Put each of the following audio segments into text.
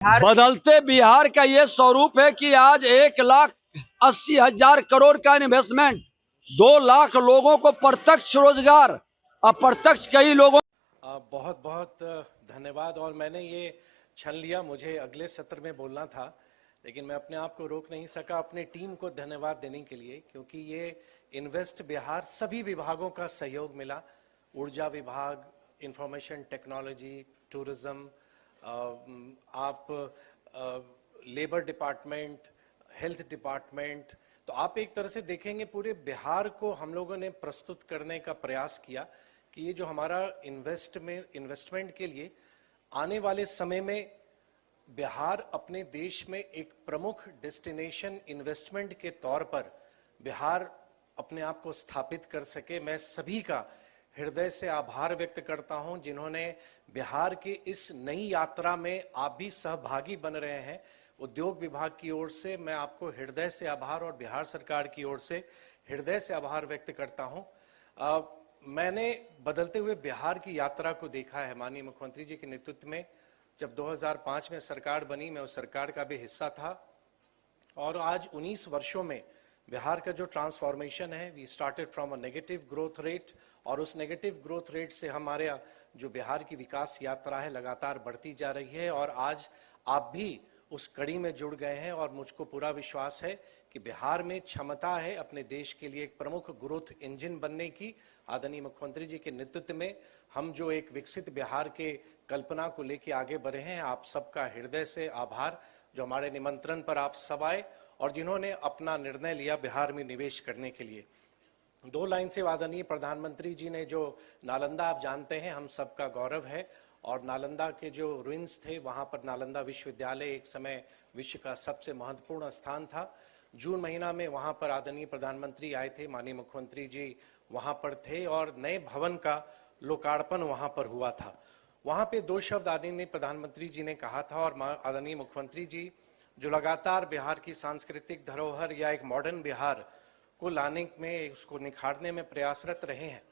बदलते बिहार का ये स्वरूप है कि आज 1,80,000 करोड़ का इन्वेस्टमेंट, 2 लाख लोगों को प्रत्यक्ष रोजगार, अप्रत्यक्ष कई लोगों। बहुत बहुत धन्यवाद। और मैंने ये छन लिया, मुझे अगले सत्र में बोलना था, लेकिन मैं अपने आप को रोक नहीं सका अपने टीम को धन्यवाद देने के लिए, क्योंकि ये इन्वेस्ट बिहार सभी विभागों का सहयोग मिला। ऊर्जा विभाग, इंफॉर्मेशन टेक्नोलॉजी, टूरिज्म, आप लेबर डिपार्टमेंट, हेल्थ डिपार्टमेंट, तो आप एक तरह से देखेंगे पूरे बिहार को हम लोगों ने प्रस्तुत करने का प्रयास किया कि ये जो हमारा इन्वेस्टमेंट के लिए आने वाले समय में बिहार अपने देश में एक प्रमुख डेस्टिनेशन इन्वेस्टमेंट के तौर पर बिहार अपने आप को स्थापित कर सके। मैं सभी का हृदय से आभार व्यक्त करता हूं जिन्होंने बिहार की इस नई यात्रा में आप भी सहभागी बन रहे हैं। उद्योग विभाग की ओर से मैं आपको हृदय से आभार और बिहार सरकार की ओर से हृदय से आभार व्यक्त करता हूं। मैंने बदलते हुए बिहार की यात्रा को देखा है माननीय मुख्यमंत्री जी के नेतृत्व में। जब 2005 में सरकार बनी, मैं उस सरकार का भी हिस्सा था, और आज 19 वर्षों में बिहार का जो ट्रांसफॉर्मेशन है, we started from a negative growth rate, और उस नेगेटिव ग्रोथ रेट से हमारे जो बिहार की विकास यात्रा है लगातार बढ़ती जा रही है। और आज आप भी उस कड़ी में जुड़ गए हैं, और मुझको पूरा विश्वास है कि बिहार में क्षमता है अपने देश के लिए एक प्रमुख ग्रोथ इंजन बनने की। आदरणीय मुख्यमंत्री जी के नेतृत्व में हम जो एक विकसित बिहार के कल्पना को लेकर आगे बढ़े हैं, आप सबका हृदय से आभार जो हमारे निमंत्रण पर आप सब आए और जिन्होंने अपना निर्णय लिया बिहार में निवेश करने के लिए। 2 लाइन से आदरणीय प्रधानमंत्री जी ने जो नालंदा, आप जानते हैं हम सबका गौरव है, और नालंदा के जो रुइंस थे वहां पर नालंदा विश्वविद्यालय एक समय विश्व का सबसे महत्वपूर्ण स्थान था। जून महीना में वहां पर आदरणीय प्रधानमंत्री आए थे, माननीय मुख्यमंत्री जी वहां पर थे, और नए भवन का लोकार्पण वहां पर हुआ था। वहां पे 2 शब्द आदरणीय प्रधानमंत्री जी ने कहा था, और आदरणीय मुख्यमंत्री जी जो लगातार बिहार की सांस्कृतिक धरोहर या एक मॉडर्न बिहार को लाने में, उसको निखारने में प्रयासरत रहे हैं।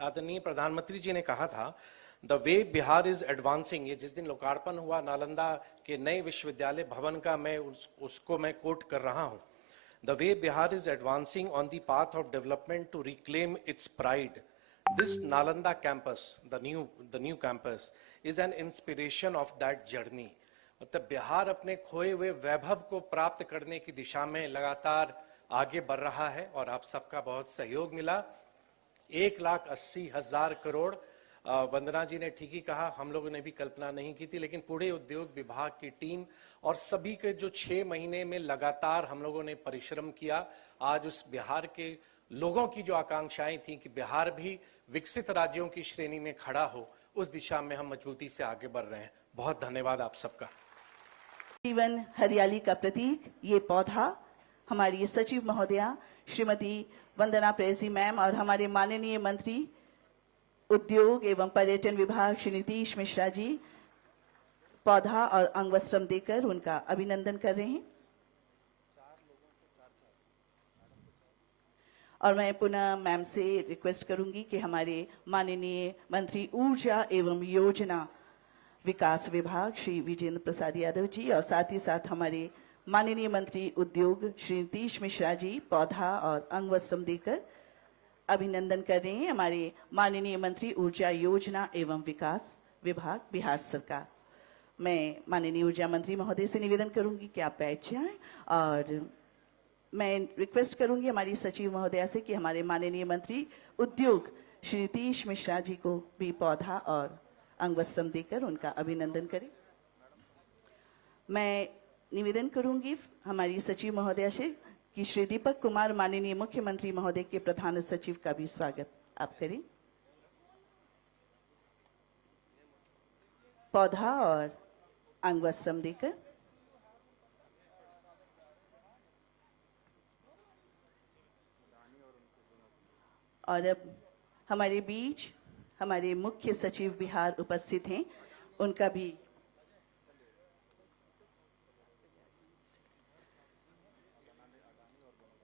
आदरणीय प्रधानमंत्री जी ने कहा था, the way Bihar is advancing, ये जिस दिन लोकार्पण हुआ नालंदा के नए विश्वविद्यालय भवन का, मैं उसको मैं कोट कर रहा हूं। The way Bihar is advancing on the path of development to reclaim its pride, this Nalanda campus, the new campus is an inspiration of that journey। मतलब बिहार अपने खोए हुए वैभव को प्राप्त करने की दिशा में लगातार आगे बढ़ रहा है, और आप सबका बहुत सहयोग मिला। 1,80,000 करोड़, वंदना जी ने ठीक ही कहा, हम लोगों ने भी कल्पना नहीं की थी, लेकिन पूरे उद्योग विभाग की टीम और सभी के जो 6 महीने में लगातार हम लोगों ने परिश्रम किया, आज उस बिहार के लोगों की जो आकांक्षाएं थी कि बिहार भी विकसित राज्यों की श्रेणी में खड़ा हो, उस दिशा में हम मजबूती से आगे बढ़ रहे हैं। बहुत धन्यवाद आप सबका। जीवन हरियाली का प्रतीक ये पौधा हमारी सचिव महोदया श्रीमती वंदना प्रेयसी मैम और हमारे माननीय मंत्री उद्योग एवं पर्यटन विभाग श्री नीतीश मिश्रा जी पौधा और अंगवस्त्रम देकर उनका अभिनंदन कर रहे हैं। और मैं पुनः मैम से रिक्वेस्ट करूंगी कि हमारे माननीय मंत्री ऊर्जा एवं योजना विकास विभाग श्री विजेंद्र प्रसाद यादव जी और साथ ही साथ हमारे माननीय मंत्री उद्योग श्री नीतीश मिश्रा जी पौधा और अंगवस्त्रम देकर अभिनंदन कर रहे हैं हमारे माननीय मंत्री ऊर्जा योजना एवं विकास विभाग बिहार सरकार। मैं माननीय ऊर्जा मंत्री महोदय से निवेदन करूंगी कि आप बैठ जाएं, और मैं रिक्वेस्ट करूंगी हमारी सचिव महोदया से कि हमारे माननीय मंत्री उद्योग श्री नीतीश मिश्रा जी को भी पौधा और अंगवस्त्रम देकर उनका अभिनंदन करें। मैं निवेदन करूंगी हमारी सचिव महोदया से कि श्री दीपक कुमार माननीय मुख्यमंत्री महोदय के प्रधान सचिव का भी स्वागत आप करें। पौधा और अंगवस्त्रम देकर और अब हमारे बीच हमारे मुख्य सचिव बिहार उपस्थित हैं, उनका भी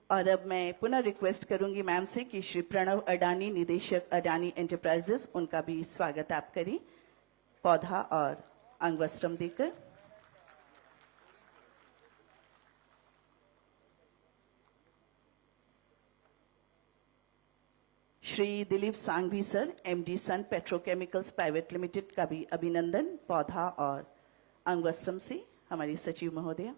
और अब मैं पुनः रिक्वेस्ट करूंगी मैम से कि श्री प्रणव अडानी निदेशक अडानी एंटरप्राइजेस उनका भी स्वागत आप करें पौधा और अंगवस्त्रम देकर। श्री दिलीप सांघवी सर, एमडी सन पेट्रोकेमिकल्स प्राइवेट लिमिटेड का भी अभिनंदन पौधा और अंग वस्त्रम से। हमारी सचिव महोदया।